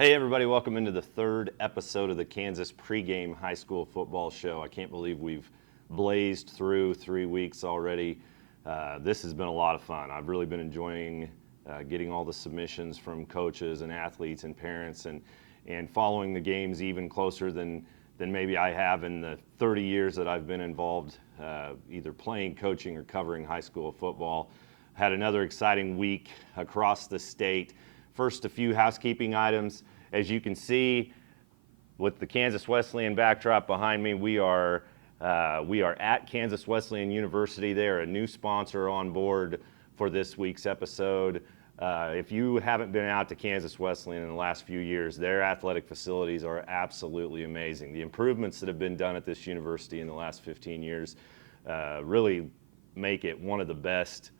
Hey everybody, welcome into the third episode of the Kansas Pregame High School Football Show. I can't believe we've blazed through 3 weeks already. This has been a lot of fun. I've really been enjoying getting all the submissions from coaches and athletes and parents and following the games even closer than maybe I have in the 30 years that I've been involved either playing, coaching, or covering high school football. Had another exciting week across the state. First, a few housekeeping items. As you can see, with the Kansas Wesleyan backdrop behind me, we are at Kansas Wesleyan University. They are a new sponsor on board for this week's episode. If you haven't been out to Kansas Wesleyan in the last few years, their athletic facilities are absolutely amazing. The improvements that have been done at this university in the last 15 years really make it one of the best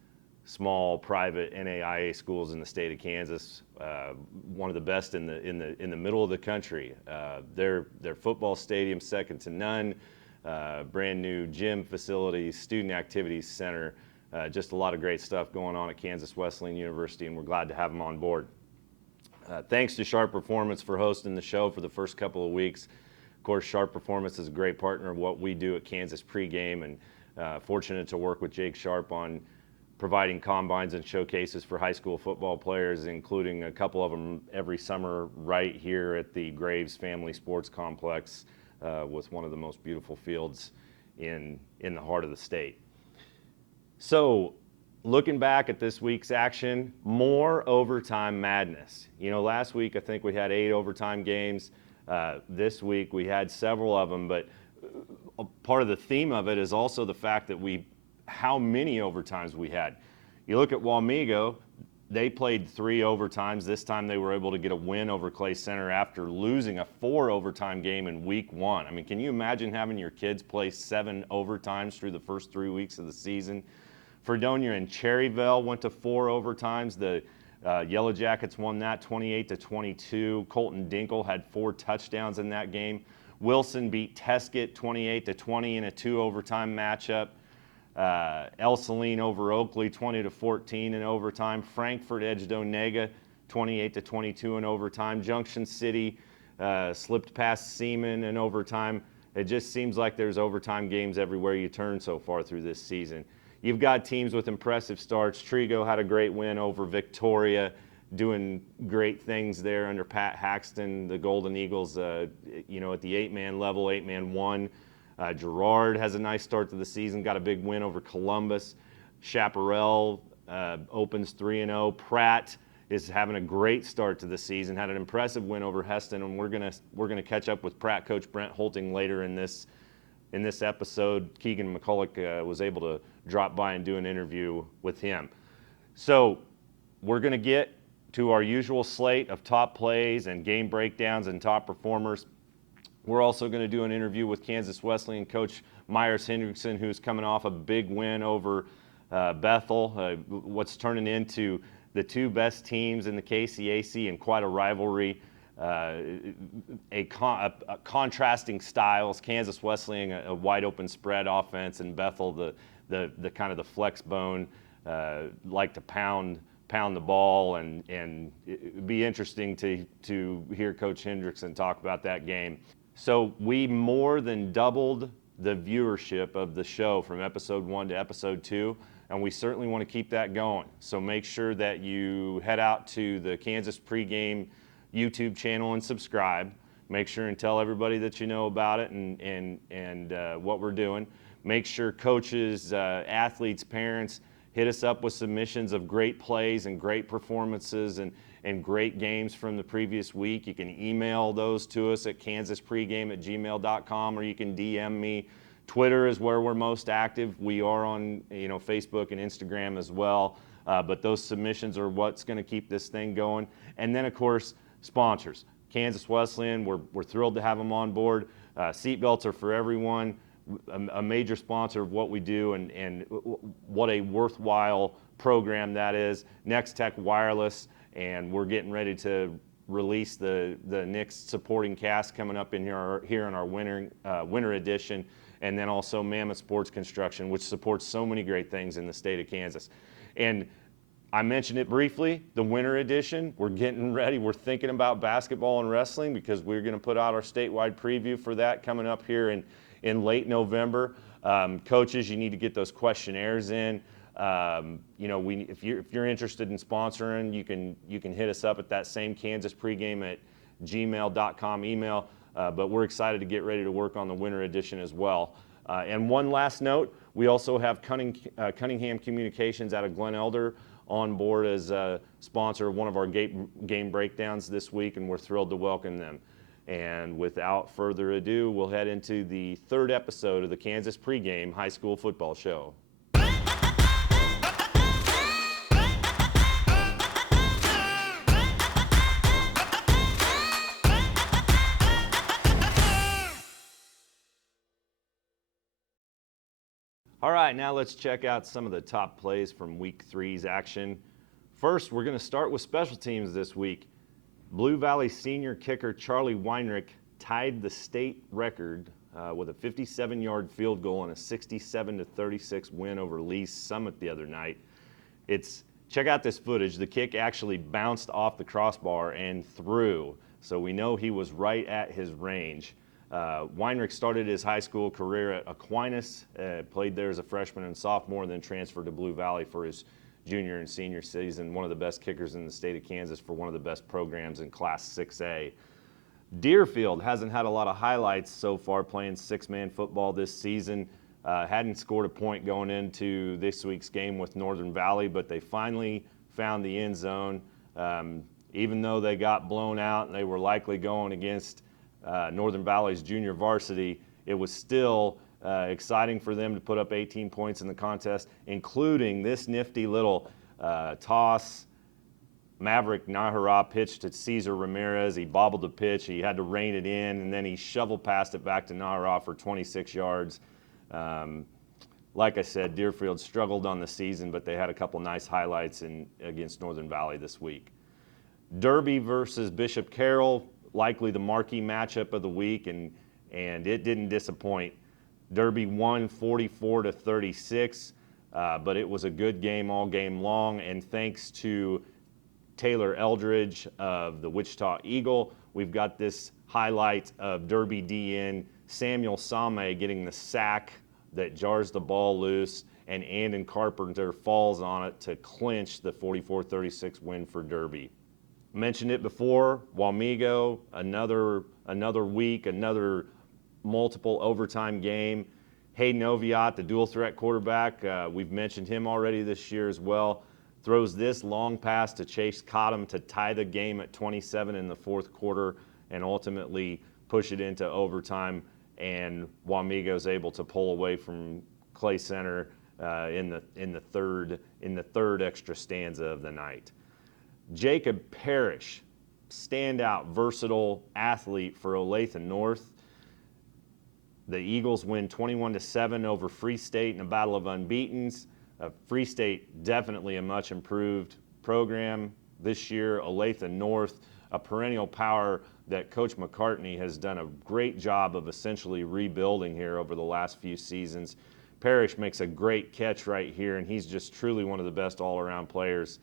small private NAIA schools in the state of Kansas, one of the best in the middle of the country. Their football stadium second to none, brand new gym facilities, student activities center, just a lot of great stuff going on at Kansas Wesleyan University, and we're glad to have them on board. Thanks to Sharp Performance for hosting the show for the first couple of weeks. Of course, Sharp Performance is a great partner of what we do at Kansas Pregame, and fortunate to work with Jake Sharp on providing combines and showcases for high school football players, including a couple of them every summer right here at the Graves Family Sports Complex with one of the most beautiful fields in the heart of the state. So, looking back at this week's action, more overtime madness. You know, last week I think we had 8 overtime games. This week we had several of them, but part of the theme of it is also the fact that how many overtimes we had. You look at Wamego, they played 3 overtimes. This time they were able to get a win over Clay Center after losing a 4 overtime game in week 1. I mean, can you imagine having your kids play 7 overtimes through the first 3 weeks of the season? Fredonia and Cherryville went to 4 overtimes. The Yellow Jackets won that 28-22. Colton Dinkle had 4 touchdowns in that game. Wilson beat Teskett 28-20 in a 2 overtime matchup. El Saline over Oakley 20-14 in overtime. Frankfort edged Onega 28-22 in overtime. Junction City slipped past Seaman in overtime. It just seems like there's overtime games everywhere you turn so far through this season. You've got teams with impressive starts. Trigo had a great win over Victoria, doing great things there under Pat Haxton. The Golden Eagles, at the 8-man level, 8-man won. Girard has a nice start to the season, got a big win over Columbus. Chaparral opens 3-0. Pratt is having a great start to the season, had an impressive win over Heston, and we're gonna catch up with Pratt coach Brent Hoelting later in this episode. KEEGAN McCullick was able to drop by and do an interview with him. So we're gonna get to our usual slate of top plays and game breakdowns and top performers. We're also going to do an interview with Kansas Wesleyan coach Myers Hendrickson, who's coming off a big win over Bethel, what's turning into the 2 best teams in the KCAC and quite a rivalry, contrasting styles. Kansas Wesleyan, a wide open spread offense, and Bethel, the kind of the flex bone, like to pound the ball, and it'd be interesting to hear Coach Hendrickson talk about that game. So we more than doubled the viewership of the show from episode 1 to episode 2, and we certainly want to keep that going. So make sure that you head out to the Kansas Pregame YouTube channel and subscribe. Make sure and tell everybody that you know about it and what we're doing. Make sure coaches, athletes, parents hit us up with submissions of great plays and great performances and great games from the previous week. You can email those to us at kansaspregame@gmail.com, or you can DM me. Twitter is where we're most active. We are on Facebook and Instagram as well. But those submissions are what's going to keep this thing going. And then, of course, sponsors. Kansas Wesleyan, we're thrilled to have them on board. Seatbelts are for everyone. A major sponsor of what we do, and what a worthwhile program that is. Next Tech Wireless, and we're getting ready to release the next supporting cast coming up in here in our winter edition, and then also Mammoth Sports Construction, which supports so many great things in the state of Kansas. And I mentioned it briefly, the winter edition. We're getting ready. We're thinking about basketball and wrestling because we're going to put out our statewide preview for that coming up here in late November. Coaches, you need to get those questionnaires in. If you're interested in sponsoring, you can hit us up at that same Kansas pregame at gmail.com email. But we're excited to get ready to work on the winter edition as well. And one last note, we also have Cunningham Communications out of Glen Elder on board as a sponsor of one of our game breakdowns this week, and we're thrilled to welcome them. And without further ado, we'll head into the third episode of the Kansas Pregame High School Football Show. All right, now let's check out some of the top plays from Week 3's action. First, we're going to start with special teams this week. Blue Valley senior kicker Charlie Weinrich tied the state record with a 57-yard field goal and a 67-36 win over Lee's Summit the other night. Check out this footage. The kick actually bounced off the crossbar and through, so we know he was right at his range. Weinrich started his high school career at Aquinas, played there as a freshman and sophomore, and then transferred to Blue Valley for his junior and senior season. One of the best kickers in the state of Kansas for one of the best programs in Class 6A. Deerfield hasn't had a lot of highlights so far playing six-man football this season. Hadn't scored a point going into this week's game with Northern Valley, but they finally found the end zone. Even though they got blown out and they were likely going against Northern Valley's junior varsity, it was still exciting for them to put up 18 points in the contest, including this nifty little toss. Maverick Nahara pitched to Cesar Ramirez. He bobbled the pitch. He had to rein it in, and then he shoveled past it back to Nahara for 26 yards. Like I said, Deerfield struggled on the season, but they had a couple nice highlights against Northern Valley this week. Derby versus Bishop Carroll, likely the marquee matchup of the week, and it didn't disappoint. Derby won 44-36, but it was a good game all game long, and thanks to Taylor Eldridge of the Wichita Eagle, we've got this highlight of Derby DN Samuel Same getting the sack that jars the ball loose, and Andon Carpenter falls on it to clinch the 44-36 win for Derby. Mentioned it before, Wamego, another week, another multiple overtime game. Hayden Oviatt, the dual threat quarterback, we've mentioned him already this year as well, throws this long pass to Chase Cottom to tie the game at 27 in the fourth quarter and ultimately push it into overtime, and Wamego's able to pull away from Clay Center in the third extra stanza of the night. Jacob Parrish, standout, versatile athlete for Olathe North. The Eagles win 21-7 over Free State in a battle of unbeatens. Free State definitely a much improved program this year. Olathe North, a perennial power that Coach McCartney has done a great job of essentially rebuilding here over the last few seasons. Parrish makes a great catch right here, and he's just truly one of the best all-around players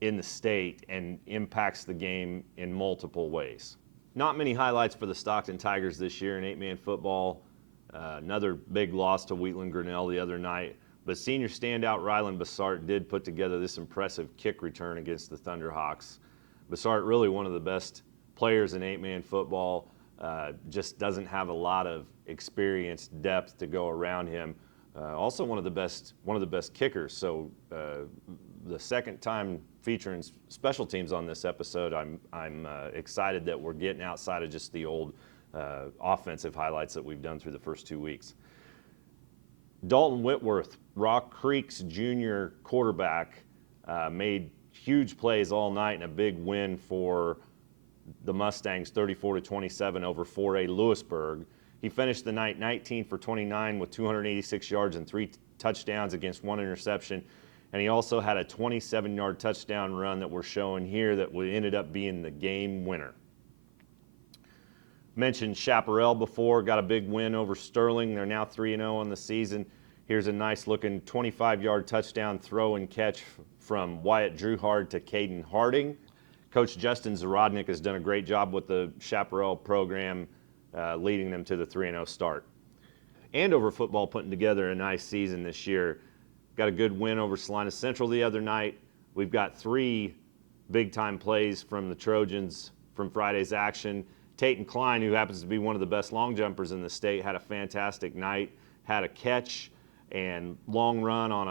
in the state and impacts the game in multiple ways. Not many highlights for the Stockton Tigers this year in eight-man football. Another big loss to Wheatland Grinnell the other night, but senior standout Rylan Bassart did put together this impressive kick return against the Thunderhawks. Bassart, really one of the best players in eight-man football, just doesn't have a lot of experience, depth to go around him. Also one of the best kickers. So the second time featuring special teams on this episode, I'm excited that we're getting outside of just the old offensive highlights that we've done through the first 2 weeks. Dalton Whitworth, Rock Creek's junior quarterback, made huge plays all night and a big win for the Mustangs, 34-27 over 4A Lewisburg. He finished the night 19 for 29 with 286 yards and 3 touchdowns against 1 interception. And he also had a 27-yard touchdown run that we're showing here that ended up being the game winner. Mentioned Chaparral before, got a big win over Sterling. They're now 3-0 on the season. Here's a nice looking 25-yard touchdown throw and catch from Wyatt Drewhard to Caden Harding. Coach Justin Zarodnik has done a great job with the Chaparral program, leading them to the 3-0 start. Andover football putting together a nice season this year. Got a good win over Salina Central the other night. We've got 3 big-time plays from the Trojans from Friday's action. Tatum Klein, who happens to be one of the best long jumpers in the state, had a fantastic night, had a catch and long run on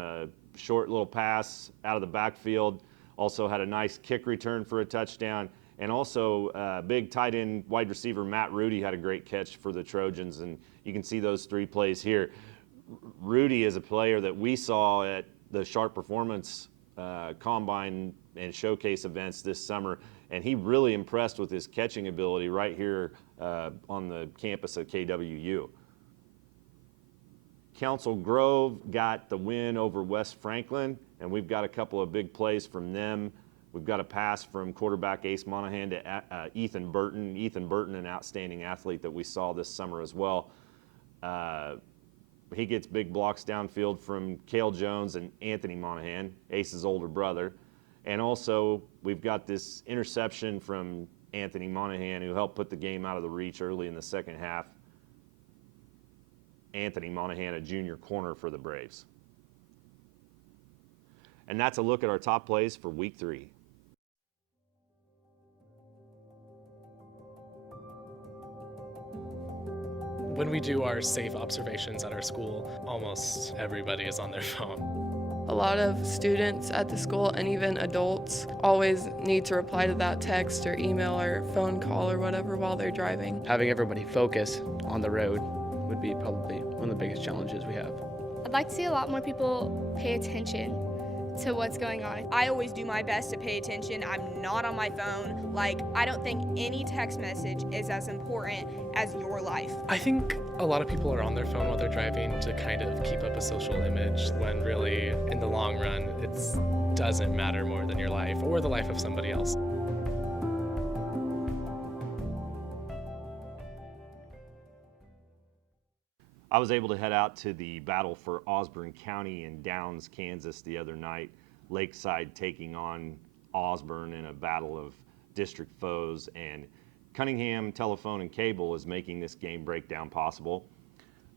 a short little pass out of the backfield. Also had a nice kick return for a touchdown. And also big tight end wide receiver Matt Rudy had a great catch for the Trojans. And you can see those 3 plays here. Rudy is a player that we saw at the Sharp Performance Combine and Showcase events this summer. And he really impressed with his catching ability right here on the campus of KWU. Council Grove got the win over West Franklin, and we've got a couple of big plays from them. We've got a pass from quarterback Ace Monahan to Ethan Burton. Ethan Burton, an outstanding athlete that we saw this summer as well. He gets big blocks downfield from Cale Jones and Anthony Monahan, Ace's older brother. And also, we've got this interception from Anthony Monahan, who helped put the game out of the reach early in the second half. Anthony Monahan, a junior corner for the Braves. And that's a look at our top plays for week 3. When we do our safe observations at our school, almost everybody is on their phone. A lot of students at the school and even adults always need to reply to that text or email or phone call or whatever while they're driving. Having everybody focus on the road would be probably one of the biggest challenges we have. I'd like to see a lot more people pay attention to what's going on. I always do my best to pay attention. I'm not on my phone. Like, I don't think any text message is as important as your life. I think a lot of people are on their phone while they're driving to kind of keep up a social image, when really, in the long run, it doesn't matter more than your life or the life of somebody else. I was able to head out to the battle for Osborne County in Downs, Kansas the other night. Lakeside taking on Osborne in a battle of district foes, and Cunningham Telephone and Cable is making this game breakdown possible.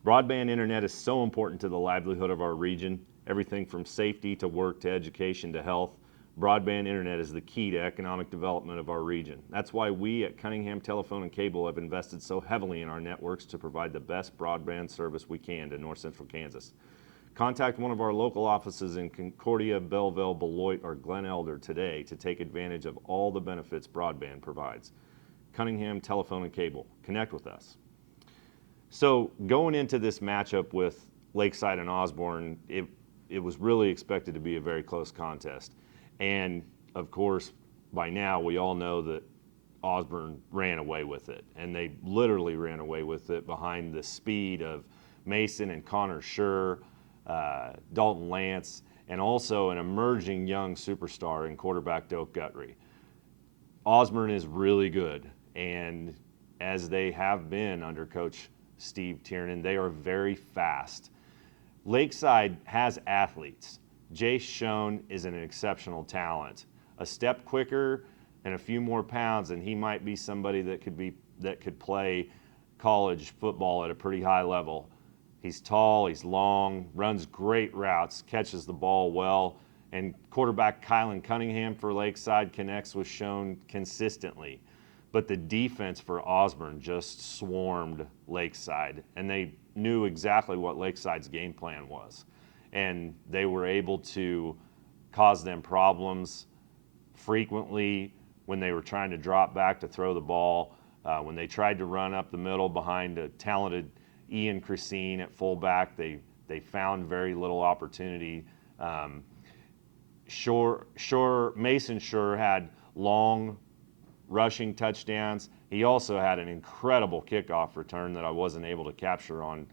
Broadband internet is so important to the livelihood of our region. Everything from safety to work to education to health. Broadband internet is the key to economic development of our region. That's why we at Cunningham Telephone and Cable have invested so heavily in our networks to provide the best broadband service we can to North Central Kansas. Contact one of our local offices in Concordia, Belleville, Beloit, or Glen Elder today to take advantage of all the benefits broadband provides. Cunningham Telephone and Cable. Connect with us. So going into this matchup with Lakeside and Osborne, it was really expected to be a very close contest. And of course, by now we all know that Osborne ran away with it, and they literally ran away with it behind the speed of Mason and Connor Schur, Dalton Lance, and also an emerging young superstar in quarterback Doak Guthrie. Osborne is really good, and as they have been under Coach Steve Tiernan, they are very fast. Lakeside has athletes. Jace Schoen is an exceptional talent. A step quicker and a few more pounds, and he might be somebody that could play college football at a pretty high level. He's tall, he's long, runs great routes, catches the ball well, and quarterback Kylan Cunningham for Lakeside connects with Schoen consistently. But the defense for Osborne just swarmed Lakeside, and they knew exactly what Lakeside's game plan was. And they were able to cause them problems frequently when they were trying to drop back to throw the ball, when they tried to run up the middle behind a talented Ian Christine at fullback. They found very little opportunity. Mason Schur had long rushing touchdowns. He also had an incredible kickoff return that I wasn't able to capture on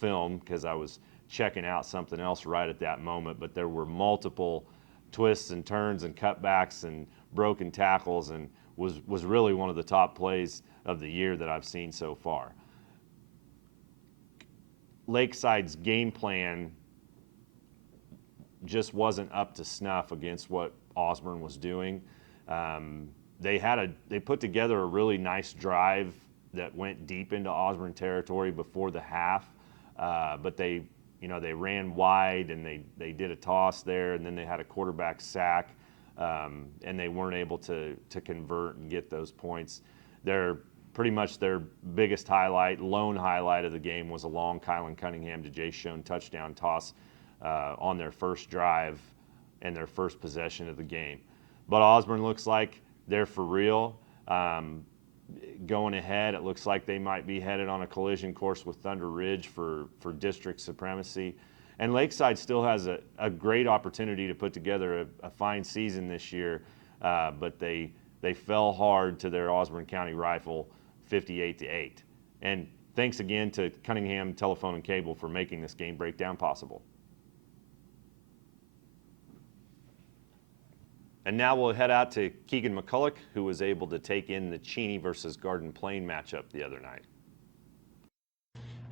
film because I was checking out something else right at that moment, but there were multiple twists and turns and cutbacks and broken tackles, and was really one of the top plays of the year that I've seen so far. Lakeside's game plan just wasn't up to snuff against what Osborne was doing. They put together a really nice drive that went deep into Osborne territory before the half, but they ran wide and they did a toss there, and then they had a quarterback sack, and they weren't able to convert and get those points. Pretty much their biggest lone highlight of the game was a long Kylan Cunningham to Jay Schoen touchdown toss on their first drive and their first possession of the game. But Osborne looks like they're for real. Going ahead, it looks like they might be headed on a collision course with Thunder Ridge for district supremacy. And Lakeside still has a great opportunity to put together a fine season this year, but they fell hard to their Osborne County Rifle 58-8. And thanks again to Cunningham Telephone and Cable for making this game breakdown possible. And now we'll head out to KEEGAN-McCullick, who was able to take in the Cheney versus Garden Plain matchup the other night.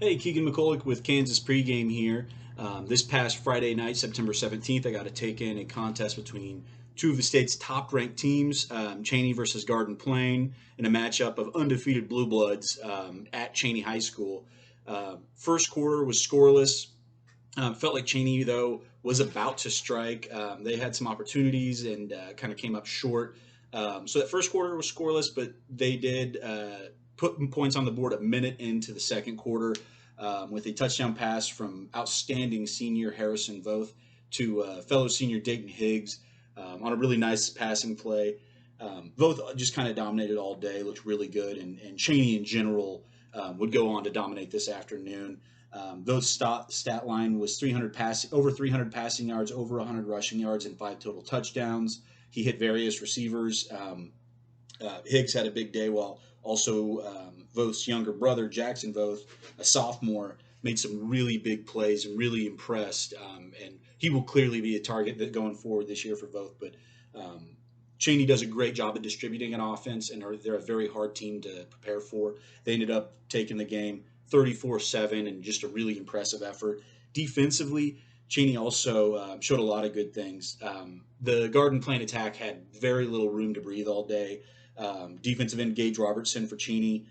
Hey, KEEGAN-McCullick with Kansas Pregame here. This past Friday night, September 17th, I got to take in a contest between two of the state's top-ranked teams, Cheney versus Garden Plain, in a matchup of undefeated Blue Bloods at Cheney High School. First quarter was scoreless. Felt like Cheney, though, was about to strike. They had some opportunities and kind of came up short. So that first quarter was scoreless, but they did put points on the board a minute into the second quarter with a touchdown pass from outstanding senior Harrison Voth to fellow senior Dayton Higgs on a really nice passing play. Voth just kind of dominated all day, looked really good, and Cheney in general would go on to dominate this afternoon. Those stat line was over 300 passing yards, over 100 rushing yards, and 5 total touchdowns. He hit various receivers. Higgs had a big day, while also Voth's younger brother, Jackson Voth, a sophomore, made some really big plays and really impressed. And he will clearly be a target going forward this year for Voth. But Cheney does a great job of distributing an offense, and they're a very hard team to prepare for. They ended up taking the game 34-7, and just a really impressive effort. Defensively, Cheney also showed a lot of good things. The Garden Plain attack had very little room to breathe all day. Defensive end Gage Robertson for Cheney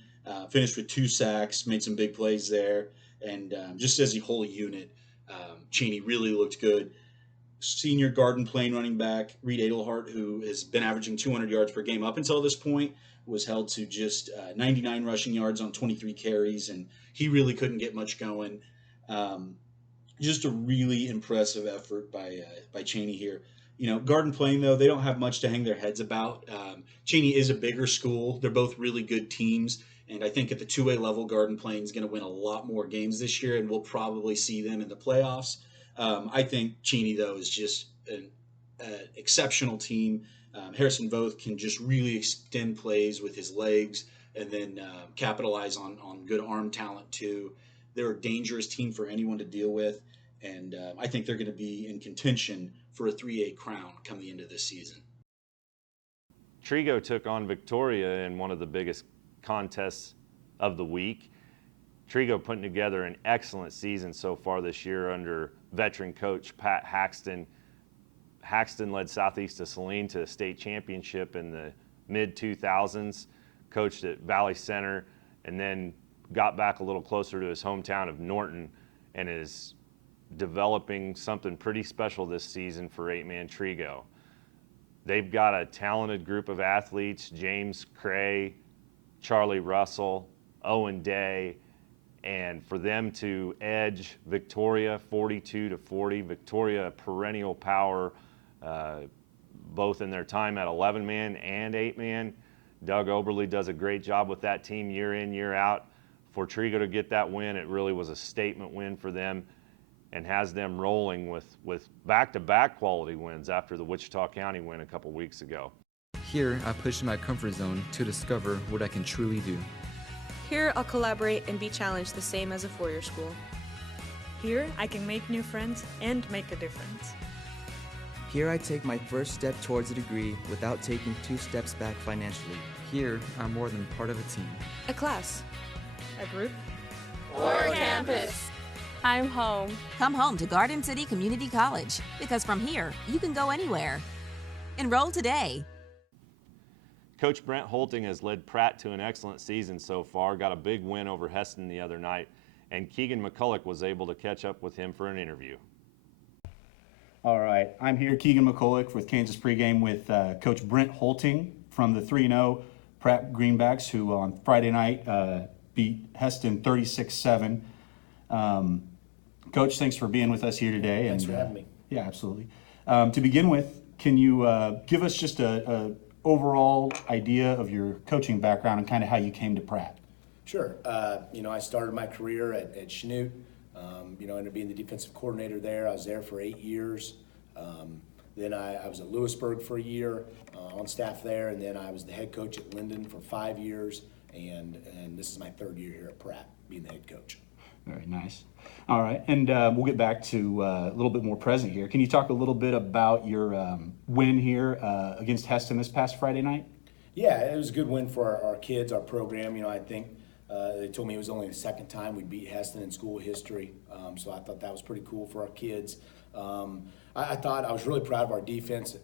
finished with 2 sacks, made some big plays there. And just as a whole unit, Cheney really looked good. Senior Garden Plain running back Reed Adelhart, who has been averaging 200 yards per game up until this point, was held to just 99 rushing yards on 23 carries, and he really couldn't get much going. Just a really impressive effort by Cheney here. Garden Plain, though, they don't have much to hang their heads about. Cheney is a bigger school. They're both really good teams, and I think at the 2A level, Garden Plain is going to win a lot more games this year, and we'll probably see them in the playoffs. I think Cheney, though, is just an exceptional team. Harrison Voth can just really extend plays with his legs and then capitalize on good arm talent, too. They're a dangerous team for anyone to deal with, and I think they're going to be in contention for a 3A crown come the end of this season. Trigo took on Victoria in one of the biggest contests of the week. Trigo putting together an excellent season so far this year under veteran coach Pat Haxton. Haxton led Southeast of Salina to a state championship in the mid-2000s, coached at Valley Center, and then got back a little closer to his hometown of Norton, and is developing something pretty special this season for 8-man Trigo. They've got a talented group of athletes: James Cray, Charlie Russell, Owen Day, and for them to edge Victoria 42-40, Victoria a perennial power, both in their time at 11-man and 8-man. Doug Oberle does a great job with that team year in, year out. For Trigo to get that win, it really was a statement win for them, and has them rolling with back-to-back quality wins after the Wichita County win a couple weeks ago. Here, I push my comfort zone to discover what I can truly do. Here, I'll collaborate and be challenged the same as a four-year school. Here, I can make new friends and make a difference. Here, I take my first step towards a degree without taking 2 steps back financially. Here, I'm more than part of a team. A class. A group. Or a campus. I'm home. Come home to Garden City Community College, because from here, you can go anywhere. Enroll today. Coach Brent Hoelting has led Pratt to an excellent season so far, got a big win over Heston the other night, and KEEGAN McCullick was able to catch up with him for an interview. All right, I'm here, KEEGAN McCullick with Kansas Pregame with Coach Brent Hoelting from the 3-0 Pratt Greenbacks, who on Friday night beat Heston 36-7. Coach, thanks for being with us here today. Thanks for having me. Yeah, absolutely. To begin with, can you give us just a overall idea of your coaching background and kind of how you came to Pratt? Sure. I started my career at Chanute. Ended up being the defensive coordinator there. I was there for 8 years. Then I was at Lewisburg for a year on staff there, and then I was the head coach at Linden for 5 years, and this is my 3rd year here at Pratt, being the head coach. Very nice. All right, and we'll get back to a little bit more present here. Can you talk a little bit about your win here against Heston this past Friday night? Yeah, it was a good win for our kids, our program. I think they told me it was only the 2nd time we beat Heston in school history, so I thought that was pretty cool for our kids. I thought I was really proud of our defense.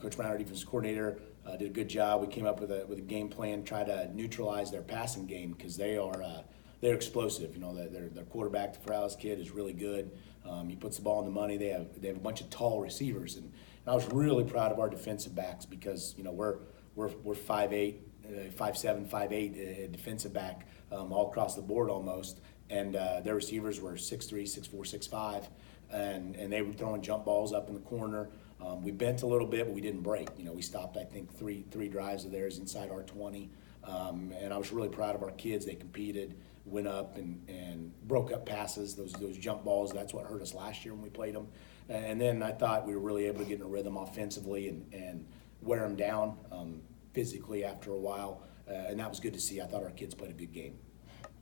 Coach Brown, our defensive coordinator, did a good job. We came up with a game plan, try to neutralize their passing game, because they're explosive. Their quarterback, the Ferralis kid, is really good. He puts the ball in the money. They have a bunch of tall receivers, and I was really proud of our defensive backs, because we're 5'8", 5'7", 5'8" defensive back all across the board almost, and their receivers were 6'3", 6'4", 6'5", and they were throwing jump balls up in the corner. We bent a little bit, but we didn't break. We stopped, I think, three drives of theirs inside our 20, and I was really proud of our kids. They competed, went up and broke up passes, those jump balls. That's what hurt us last year when we played them. And then I thought we were really able to get in a rhythm offensively and wear them down physically after a while, and that was good to see. I thought our kids played a good game.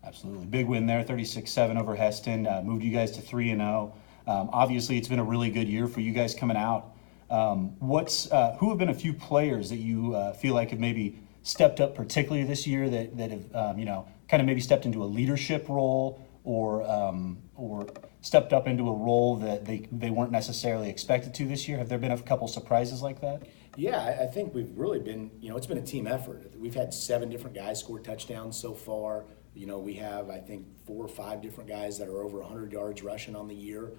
Absolutely. Big win there, 36-7 over Heston, moved you guys to 3-0. Obviously, it's been a really good year for you guys coming out. Who have been a few players that you feel like have maybe stepped up particularly this year that have, kind of maybe stepped into a leadership role or stepped up into a role that they weren't necessarily expected to this year? Have there been a couple surprises like that? Yeah, I think we've really been, it's been a team effort. We've had 7 different guys score touchdowns so far. We have, I think, 4 or 5 different guys that are over 100 yards rushing on the year.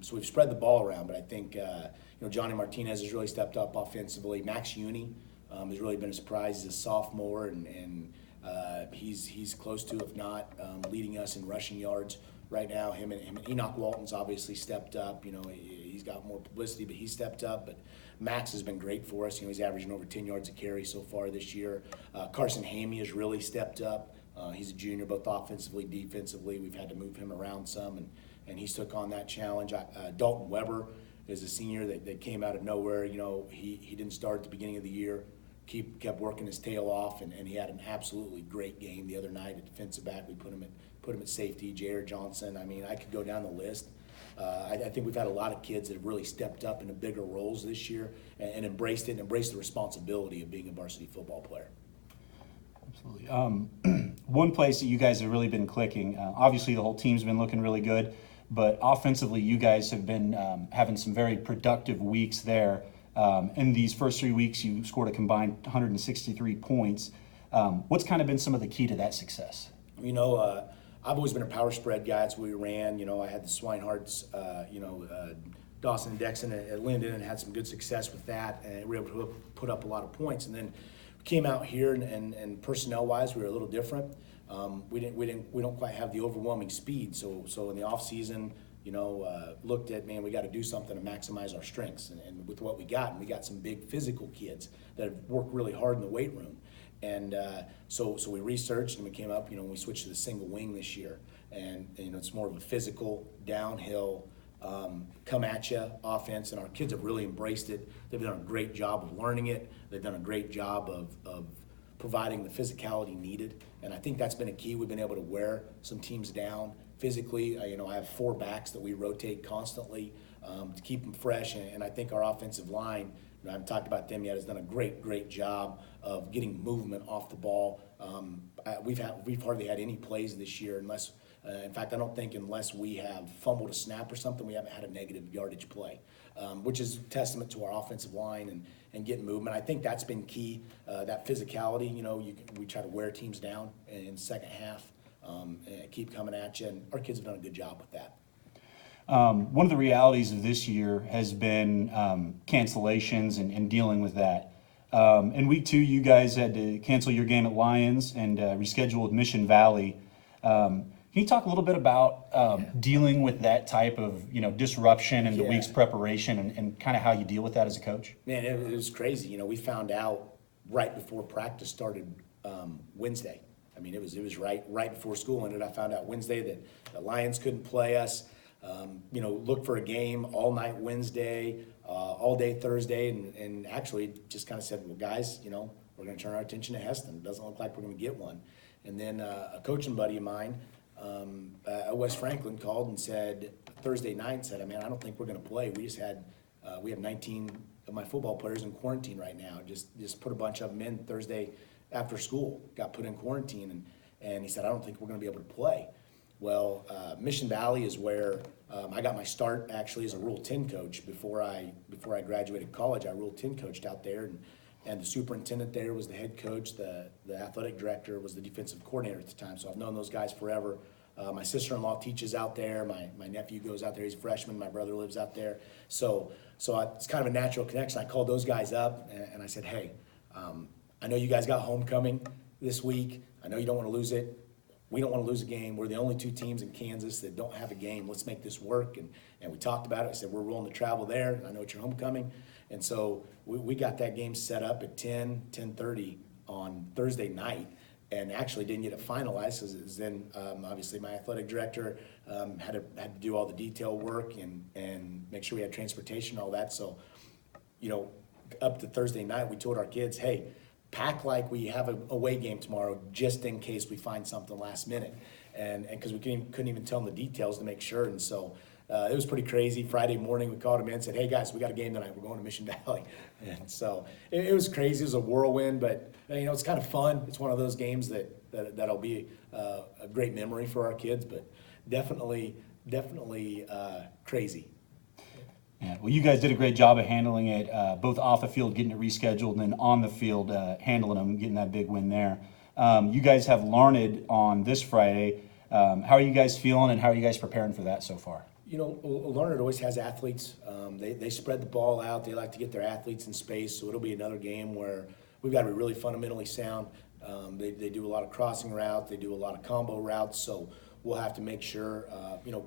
So we've spread the ball around, but I think, Johnny Martinez has really stepped up offensively. Max Uni has really been a surprise. He's a sophomore, and he's close to, if not, leading us in rushing yards right now. Him and Enoch Walton's obviously stepped up. He's got more publicity, but he stepped up. But Max has been great for us. He's averaging over 10 yards a carry so far this year. Carson Hamey has really stepped up. He's a junior, both offensively, defensively. We've had to move him around some, and he's took on that challenge. Dalton Weber is a senior that came out of nowhere. He didn't start at the beginning of the year. Kept working his tail off, and he had an absolutely great game the other night at defensive back. We put him at safety. Jared Johnson. I could go down the list. I think we've had a lot of kids that have really stepped up into bigger roles this year and embraced the responsibility of being a varsity football player. Absolutely. One place that you guys have really been clicking, obviously the whole team's been looking really good, but offensively you guys have been having some very productive weeks there. In these first 3 weeks, you scored a combined 163 points. What's kind of been some of the key to that success? I've always been a power spread guy. That's what we ran. I had the Swineharts, Dawson and Dexon at Linden, and had some good success with that, and we were able to put up a lot of points. And then we came out here, and personnel-wise, we were a little different. We don't quite have the overwhelming speed. So in the off season, looked at, we got to do something to maximize our strengths. And with what we got some big physical kids that have worked really hard in the weight room. And so we researched, and we came up, we switched to the single wing this year. And it's more of a physical, downhill, come at you offense, and our kids have really embraced it. They've done a great job of learning it. They've done a great job of providing the physicality needed. And I think that's been a key. We've been able to wear some teams down physically. I have 4 backs that we rotate constantly to keep them fresh. And I think our offensive line, I haven't talked about them yet, has done a great job of getting movement off the ball. We've hardly had any plays this year, unless In fact, I don't think unless we have fumbled a snap or something, we haven't had a negative yardage play, which is testament to our offensive line and getting movement. I think that's been key, that physicality. We try to wear teams down in the second half and keep coming at you, and our kids have done a good job with that. One of the realities of this year has been cancellations and dealing with that. In week 2, you guys had to cancel your game at Lions and reschedule with Mission Valley. Can you talk a little bit about dealing with that type of disruption and the week's preparation and kind of how you deal with that as a coach? Man, it was crazy. We found out right before practice started Wednesday. I mean, it was right before school ended. I found out Wednesday that the Lions couldn't play us. Look for a game all night Wednesday, all day Thursday, and actually just kind of said, well, guys, we're going to turn our attention to Heston. It doesn't look like we're going to get one. And then a coaching buddy of mine at West Franklin called and said Thursday night, said, man, I don't think we're going to play. We have 19 of my football players in quarantine right now. Just put a bunch of them in Thursday after school, got put in quarantine, and he said, I don't think we're going to be able to play. Well, Mission Valley is where I got my start actually as a Rule 10 coach. Before I graduated college, I Rule 10 coached out there, and the superintendent there was the head coach. The athletic director was the defensive coordinator at the time, so I've known those guys forever. My sister-in-law teaches out there. My nephew goes out there. He's a freshman. My brother lives out there. So it's kind of a natural connection. I called those guys up, and I said, hey, I know you guys got homecoming this week. I know you don't want to lose it. We don't want to lose a game. We're the only 2 teams in Kansas that don't have a game. Let's make this work. And we talked about it. I said, we're willing to travel there. I know it's your homecoming. And so we got that game set up at 10:30 on Thursday night, and actually didn't get it finalized because then obviously my athletic director had to do all the detail work and make sure we had transportation, all that. So, up to Thursday night, we told our kids, hey, pack like we have a away game tomorrow just in case we find something last minute. And because we couldn't even tell them the details to make sure. And so it was pretty crazy. Friday morning, we called them in and said, hey guys, we got a game tonight. We're going to Mission Valley. And so it was crazy. It was a whirlwind, but it's kind of fun. It's one of those games that'll be a great memory for our kids, but definitely crazy. Yeah, well, you guys did a great job of handling it, both off the field, getting it rescheduled, and then on the field, handling them, getting that big win there. You guys have Larned on this Friday. How are you guys feeling, and how are you guys preparing for that so far? Larned always has athletes. They spread the ball out. They like to get their athletes in space, so it'll be another game where we've got to be really fundamentally sound. They do a lot of crossing routes. They do a lot of combo routes, so we'll have to make sure,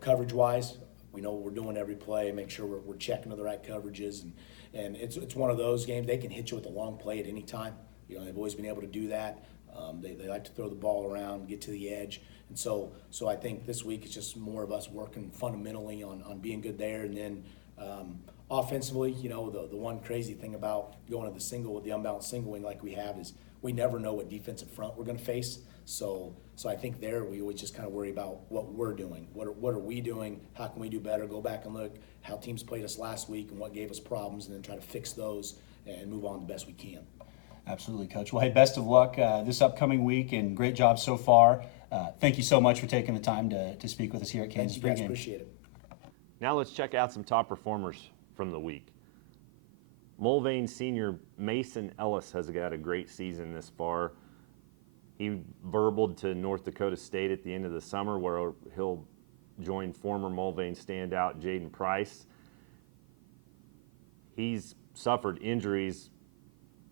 coverage-wise, we know what we're doing every play, make sure we're checking to the right coverages, and it's one of those games. They can hit you with a long play at any time. They've always been able to do that. They like to throw the ball around, get to the edge, and so I think this week it's just more of us working fundamentally on being good there, and then offensively, the one crazy thing about going to the single with the unbalanced single wing like we have is we never know what defensive front we're going to face. So I think there we always just kind of worry about what we're doing. What are we doing? How can we do better? Go back and look how teams played us last week and what gave us problems, and then try to fix those and move on the best we can. Absolutely, Coach. Well, hey, best of luck this upcoming week, and great job so far. Thank you so much for taking the time to speak with us here at Kansas Pregame. Thank you guys, appreciate it. Now let's check out some top performers from the week. Mulvane senior Mason Ellis has got a great season this far. He verbaled to North Dakota State at the end of the summer, where he'll join former Mulvane standout Jaden Price. He's suffered injuries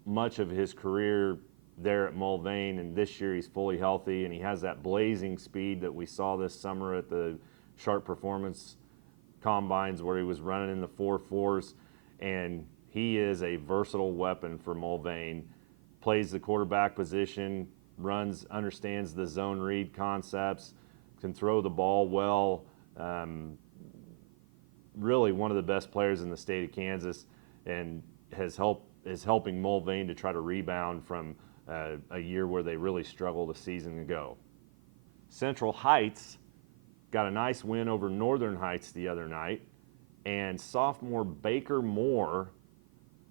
much of his career there at Mulvane, and this year he's fully healthy, and he has that blazing speed that we saw this summer at the Sharp Performance Combines, where he was running in the 4.4s, and he is a versatile weapon for Mulvane. Plays the quarterback position, understands the zone read concepts, can throw the ball well. Really one of the best players in the state of Kansas, and is helping Mulvane to try to rebound from a year where they really struggled a season ago. Central Heights got a nice win over Northern Heights the other night, and sophomore Baker Moore,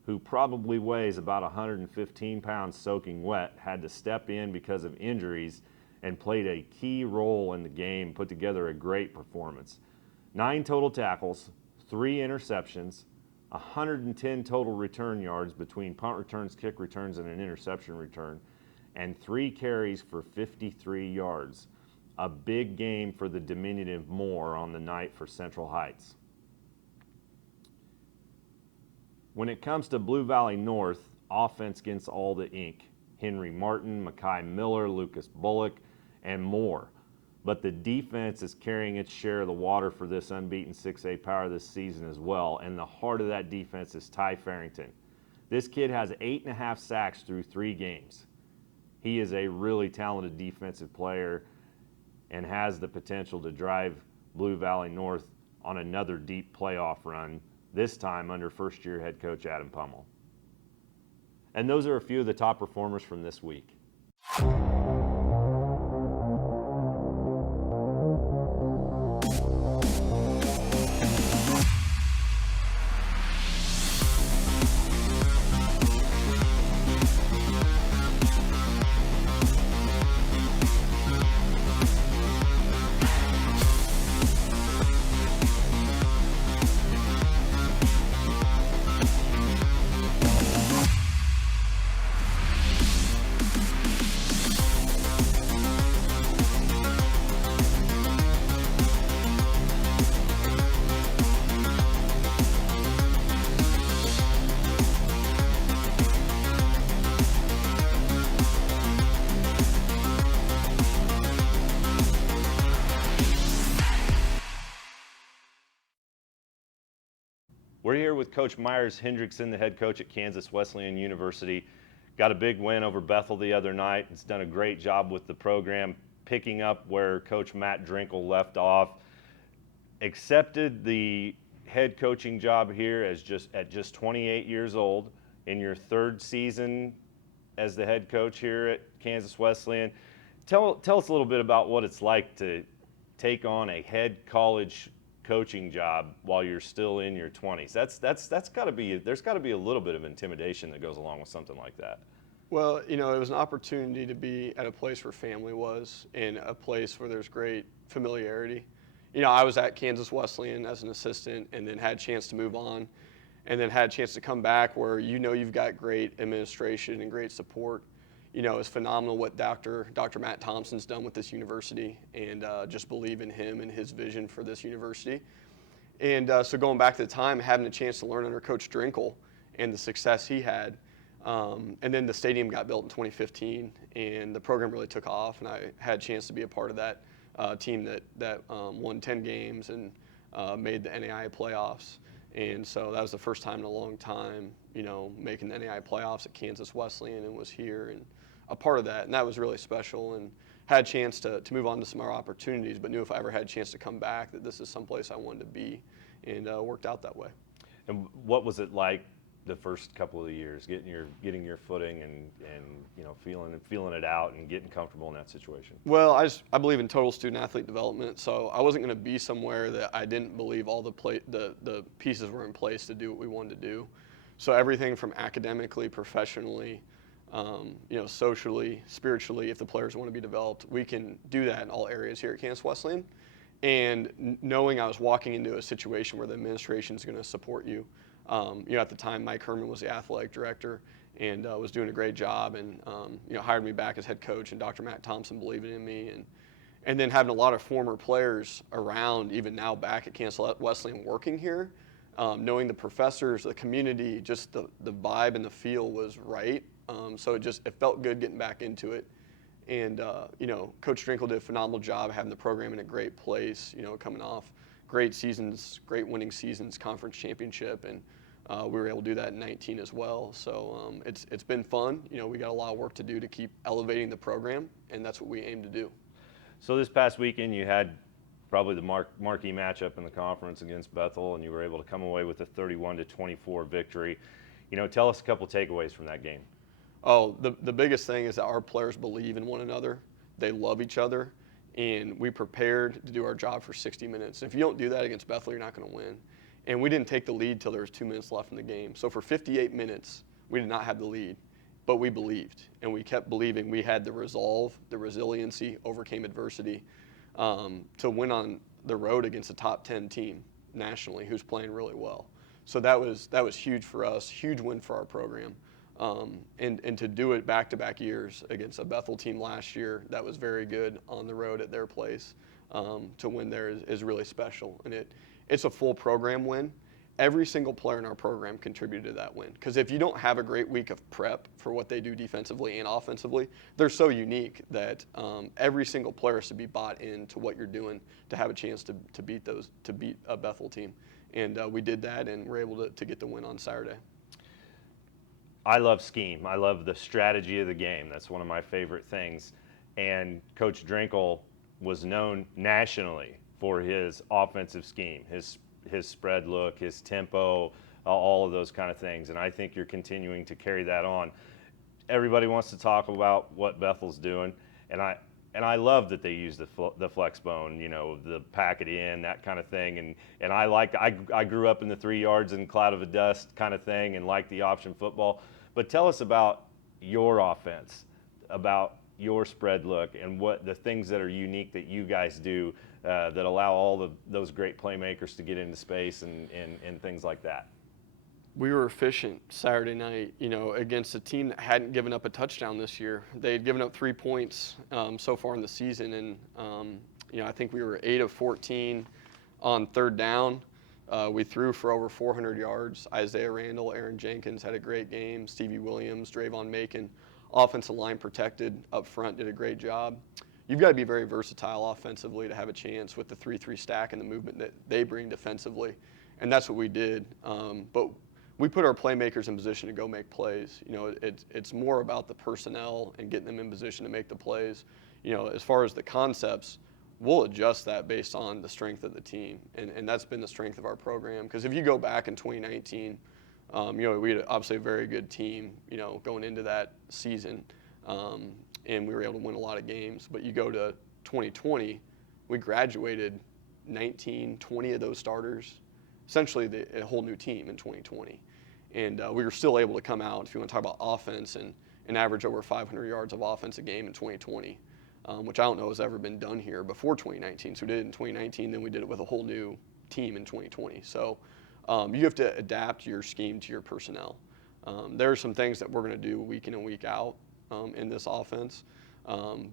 who probably weighs about 115 pounds soaking wet, had to step in because of injuries and played a key role in the game, put together a great performance. 9 total tackles, 3 interceptions, 110 total return yards between punt returns, kick returns, and an interception return, and 3 carries for 53 yards. A big game for the diminutive Moore on the night for Central Heights. When it comes to Blue Valley North, offense gets all the ink. Henry Martin, Makai Miller, Lucas Bullock, and more. But the defense is carrying its share of the water for this unbeaten 6A power this season as well, and the heart of that defense is Ty Farrington. This kid has 8.5 sacks through 3 games. He is a really talented defensive player and has the potential to drive Blue Valley North on another deep playoff run, this time under first-year head coach Adam Pummel. And those are a few of the top performers from this week. We're here with Coach Myers Hendrickson, the head coach at Kansas Wesleyan University. Got a big win over Bethel the other night. It's done a great job with the program, picking up where Coach Matt Drinkle left off. Accepted the head coaching job here at just 28 years old in your 3rd season as the head coach here at Kansas Wesleyan. Tell us a little bit about what it's like to take on a head college coaching job while you're still in your 20s. That's got to be, there's got to be a little bit of intimidation that goes along with something like that. Well, you know, it was an opportunity to be at a place where family was, and a place where there's great familiarity. You know, I was at Kansas Wesleyan as an assistant, and then had a chance to move on, and then had a chance to come back where you know you've got great administration and great support. You know, it's phenomenal what Dr. Matt Thompson's done with this university, and just believe in him and his vision for this university. And so going back to the time, having a chance to learn under Coach Drinkle and the success he had. And then the stadium got built in 2015, and the program really took off, and I had a chance to be a part of that team that won 10 games and made the NAIA playoffs. And so that was the first time in a long time, you know, making the NAIA playoffs at Kansas Wesleyan, and was here and a part of that. And that was really special, and had a chance to move on to some other opportunities, but knew if I ever had a chance to come back that this is someplace I wanted to be, and worked out that way. And what was it like the first couple of years, getting your footing and you know, feeling it out and getting comfortable in that situation? Well, I believe in total student athlete development, so I wasn't going to be somewhere that I didn't believe all the pieces were in place to do what we wanted to do. So everything from academically, professionally, you know, socially, spiritually, if the players want to be developed, we can do that in all areas here at Kansas Wesleyan. And knowing I was walking into a situation where the administration is going to support you. You know, at the time, Mike Herman was the athletic director, and was doing a great job, and you know, hired me back as head coach, and Dr. Matt Thompson believing in me, and then having a lot of former players around, even now back at Kansas Wesleyan working here, knowing the professors, the community, just the vibe and the feel was right. So it felt good getting back into it. And you know, Coach Drinkle did a phenomenal job having the program in a great place, you know, coming off great seasons, great winning seasons, conference championship, and we were able to do that in 19 as well. So it's been fun. You know, we got a lot of work to do to keep elevating the program, and that's what we aim to do. So this past weekend you had probably the marquee matchup in the conference against Bethel, and you were able to come away with a 31-24 victory. You know, tell us a couple takeaways from that game. Oh, the biggest thing is that our players believe in one another. They love each other, and we prepared to do our job for 60 minutes. If you don't do that against Bethel, you're not going to win. And we didn't take the lead till there was 2 minutes left in the game. So for 58 minutes, we did not have the lead. but we believed, and we kept believing. We had the resolve, the resiliency, overcame adversity to win on the road against a top 10 team nationally who's playing really well. So that was huge for us, huge win for our program. And to do it back-to-back years against a Bethel team last year that was very good on the road at their place, to win there is really special. And it's a full program win. Every single player in our program contributed to that win. Because if you don't have a great week of prep for what they do defensively and offensively, they're so unique that every single player should be bought into what you're doing to have a chance to beat a Bethel team. And we did that, and we're able to get the win on Saturday. I love scheme. I love the strategy of the game. That's one of my favorite things. And Coach Drinkle was known nationally for his offensive scheme, his spread look, his tempo, all of those kind of things. And I think you're continuing to carry that on. Everybody wants to talk about what Bethel's doing, and I love that they use the flex bone, the pack it in, that kind of thing. And I grew up in the 3 yards and cloud of a dust kind of thing and like the option football. But tell us about your offense, about your spread look, and what the things that are unique that you guys do that allow all those great playmakers to get into space and things like that. We were efficient Saturday night, against a team that hadn't given up a touchdown this year. They had given up 3 points so far in the season, and I think we were 8 of 14 on third down. We threw for over 400 yards. Isaiah Randall, Aaron Jenkins had a great game. Stevie Williams, Drayvon Macon, offensive line protected up front, did a great job. You've got to be very versatile offensively to have a chance with the 3-3 stack and the movement that they bring defensively, and that's what we did. But we put our playmakers in position to go make plays. It's more about the personnel and getting them in position to make the plays. As far as the concepts, we'll adjust that based on the strength of the team, and that's been the strength of our program. Because if you go back in 2019, we had obviously a very good team, going into that season, and we were able to win a lot of games. But you go to 2020, we graduated 19, 20 of those starters, essentially a whole new team in 2020. And we were still able to come out, if you want to talk about offense, and average over 500 yards of offense a game in 2020, which I don't know has ever been done here before 2019. So we did it in 2019, then we did it with a whole new team in 2020. So you have to adapt your scheme to your personnel. There are some things that we're going to do week in and week out in this offense,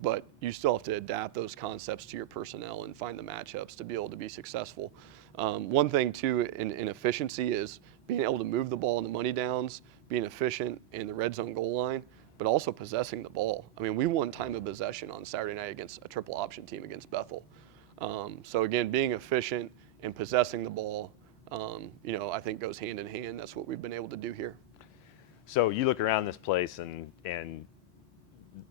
but you still have to adapt those concepts to your personnel and find the matchups to be able to be successful. One thing, too, in efficiency is being able to move the ball in the money downs, being efficient in the red zone goal line, but also possessing the ball. I mean, we won time of possession on Saturday night against a triple option team against Bethel. So, again, being efficient and possessing the ball, I think goes hand in hand. That's what we've been able to do here. So you look around this place and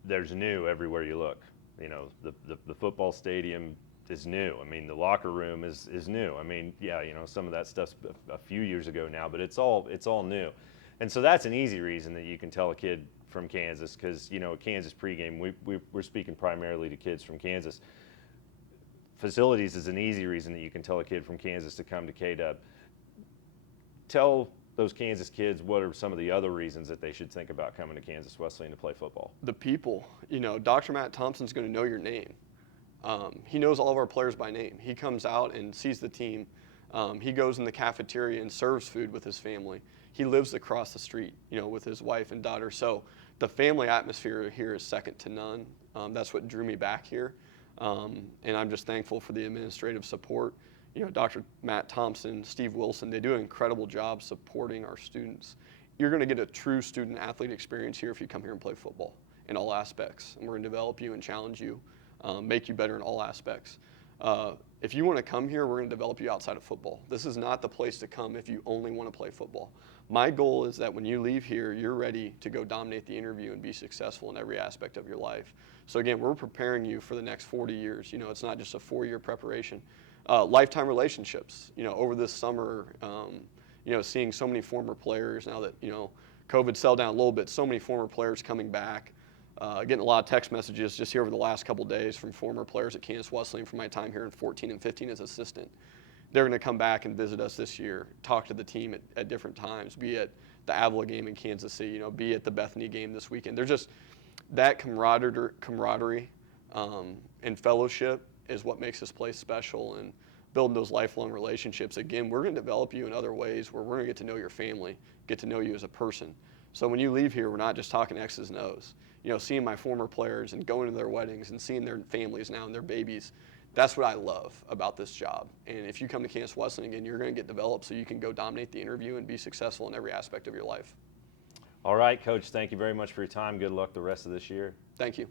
there's new everywhere you look. The football stadium is new. I mean, the locker room is new. I mean, yeah, some of that stuff's a few years ago now, but it's all new. And so that's an easy reason that you can tell a kid from Kansas, because, Kansas pregame, we're speaking primarily to kids from Kansas. Facilities is an easy reason that you can tell a kid from Kansas to come to KW. Tell those Kansas kids what are some of the other reasons that they should think about coming to Kansas Wesleyan to play football. The people. Dr. Matt Thompson's going to know your name. He knows all of our players by name. He comes out and sees the team. He goes in the cafeteria and serves food with his family. He lives across the street, with his wife and daughter. So the family atmosphere here is second to none. That's what drew me back here. And I'm just thankful for the administrative support. Dr. Matt Thompson, Steve Wilson, they do an incredible job supporting our students. You're going to get a true student-athlete experience here if you come here and play football in all aspects. And we're going to develop you and challenge you, make you better in all aspects. If you want to come here, we're going to develop you outside of football. This is not the place to come if you only want to play football. My goal is that when you leave here, you're ready to go dominate the interview and be successful in every aspect of your life. So again, we're preparing you for the next 40 years. It's not just a 4-year preparation. Lifetime relationships. Over this summer, seeing so many former players now that, COVID settled down a little bit, so many former players coming back. Getting a lot of text messages just here over the last couple of days from former players at Kansas Wesleyan from my time here in 14 and 15 as assistant. They're going to come back and visit us this year, talk to the team at different times, be at the Avila game in Kansas City, be at the Bethany game this weekend. There's just that camaraderie and fellowship is what makes this place special, and building those lifelong relationships. Again, we're going to develop you in other ways where we're going to get to know your family, get to know you as a person. So when you leave here, we're not just talking X's and O's. Seeing my former players and going to their weddings and seeing their families now and their babies, that's what I love about this job. And if you come to Kansas Wesleyan again, you're going to get developed so you can go dominate the interview and be successful in every aspect of your life. All right, Coach, thank you very much for your time. Good luck the rest of this year. Thank you.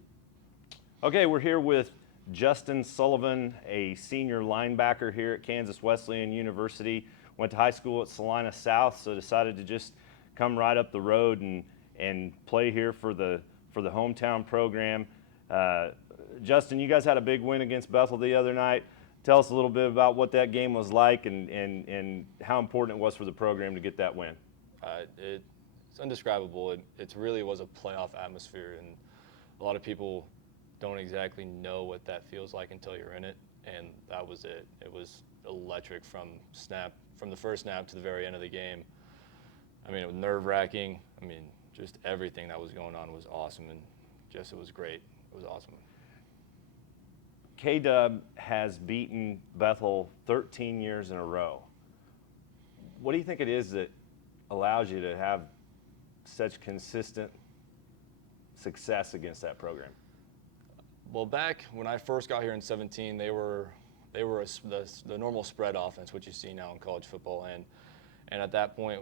Okay, we're here with Justin Sullivan, a senior linebacker here at Kansas Wesleyan University. Went to high school at Salina South, so decided to just come right up the road and play here for the hometown program. Justin, you guys had a big win against Bethel the other night. Tell us a little bit about what that game was like and how important it was for the program to get that win. It's indescribable. It really was a playoff atmosphere, and a lot of people don't exactly know what that feels like until you're in it, and that was it. It was electric from the first snap to the very end of the game. I mean, it was nerve-wracking. I mean, just everything that was going on was awesome, and it was great. It was awesome. K-Dub has beaten Bethel 13 years in a row. What do you think it is that allows you to have such consistent success against that program? Well, back when I first got here in 17, they were the normal spread offense, which you see now in college football, and at that point,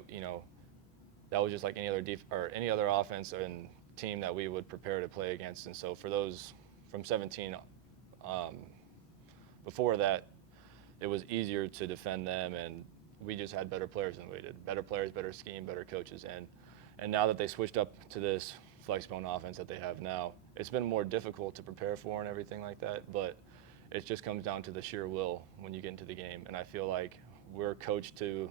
that was just like any other offense and team that we would prepare to play against. And so for those from 17, before that, it was easier to defend them, and we just had better players than we did. Better players, better scheme, better coaches, and now that they switched up to this flexbone offense that they have now, it's been more difficult to prepare for and everything like that, but it just comes down to the sheer will when you get into the game. And I feel like we're coached to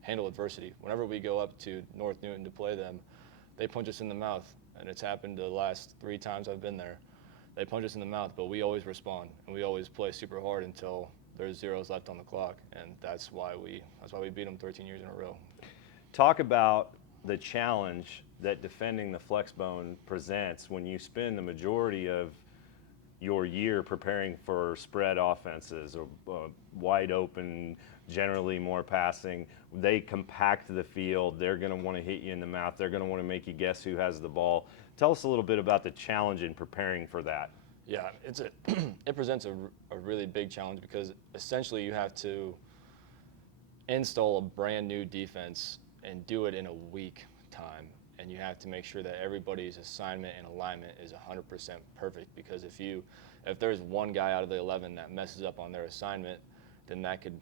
handle adversity. Whenever we go up to North Newton to play them, they punch us in the mouth, and it's happened the last 3 times I've been there. They punch us in the mouth, but we always respond, and we always play super hard until there's zeros left on the clock, and that's why we beat them 13 years in a row. Talk about the challenge that defending the flexbone presents when you spend the majority of your year preparing for spread offenses or wide open, generally more passing. They compact the field. They're going to want to hit you in the mouth. They're going to want to make you guess who has the ball. Tell us a little bit about the challenge in preparing for that. Yeah, it presents a really big challenge because essentially you have to install a brand new defense and do it in a week time. And you have to make sure that everybody's assignment and alignment is 100% perfect, because if there's one guy out of the 11 that messes up on their assignment, then that could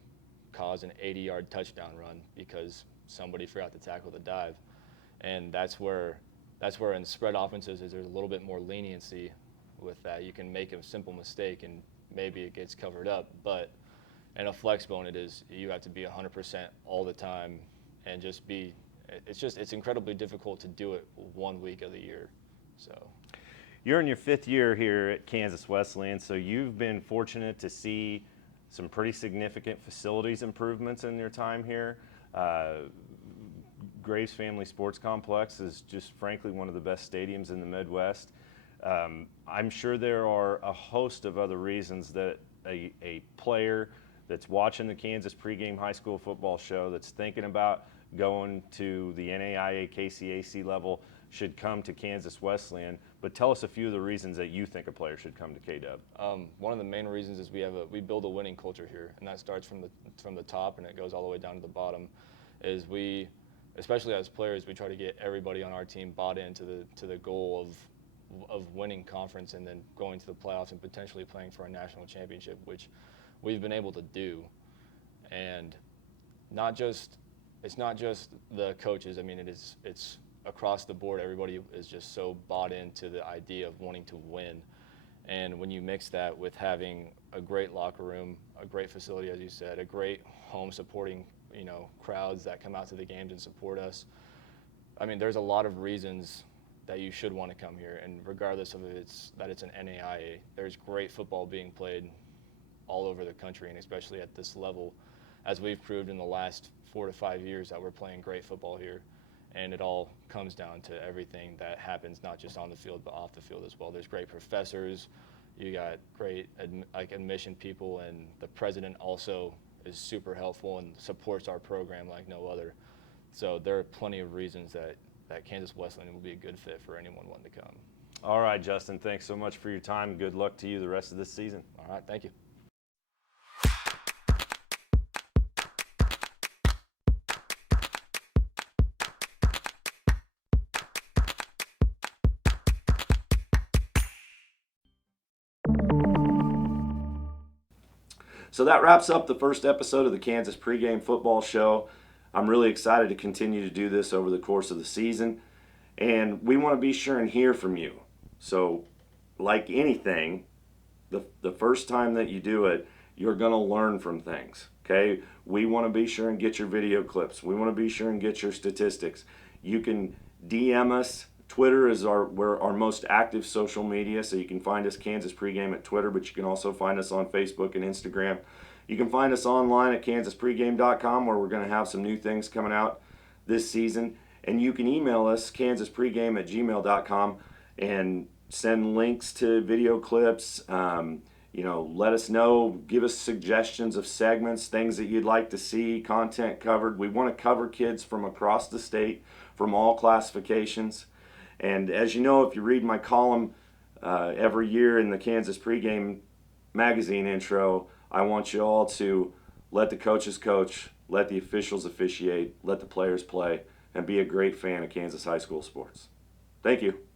cause an 80-yard touchdown run because somebody forgot to tackle the dive. And that's where in spread offenses there's a little bit more leniency with that. You can make a simple mistake and maybe it gets covered up, but in a flexbone you have to be 100% all the time and just be. It's incredibly difficult to do it 1 week of the year. So, you're in your 5th year here at Kansas Wesleyan, so you've been fortunate to see some pretty significant facilities improvements in your time here. Graves Family Sports Complex is just frankly one of the best stadiums in the Midwest. I'm sure there are a host of other reasons that a player that's watching the Kansas pregame high school football show, that's thinking about going to the NAIA KCAC level, should come to Kansas Wesleyan. But tell us a few of the reasons that you think a player should come to K-Dub. One of the main reasons is we build a winning culture here, and that starts from the top and it goes all the way down to the bottom. Is we, especially as players, we try to get everybody on our team bought into the goal of winning conference and then going to the playoffs and potentially playing for a national championship, which we've been able to do. And it's not just the coaches. I mean, it's across the board. Everybody is just so bought into the idea of wanting to win. And when you mix that with having a great locker room, a great facility, as you said, a great home supporting, crowds that come out to the games and support us. I mean, there's a lot of reasons that you should want to come here. And regardless of it's an NAIA, there's great football being played all over the country, and especially at this level, as we've proved in the last 4 to 5 years that we're playing great football here. and it all comes down to everything that happens, not just on the field, but off the field as well. There's great professors, you got great admission people, and the president also is super helpful and supports our program like no other. So there are plenty of reasons that Kansas Wesleyan will be a good fit for anyone wanting to come. All right, Justin, thanks so much for your time. Good luck to you the rest of this season. All right, thank you. So that wraps up the first episode of the Kansas Pregame Football Show. I'm really excited to continue to do this over the course of the season, and we want to be sure and hear from you. So, like anything, the first time that you do it, you're going to learn from things, okay? We want to be sure and get your video clips. We want to be sure and get your statistics. You can DM us. Twitter is we're our most active social media, so you can find us Kansas Pregame at Twitter, but you can also find us on Facebook and Instagram. You can find us online at kansaspregame.com, where we're going to have some new things coming out this season. And you can email us, kansaspregame@gmail.com, and send links to video clips. Let us know, give us suggestions of segments, things that you'd like to see, content covered. We want to cover kids from across the state, from all classifications. And as you know, if you read my column every year in the Kansas Pregame magazine intro, I want you all to let the coaches coach, let the officials officiate, let the players play, and be a great fan of Kansas high school sports. Thank you.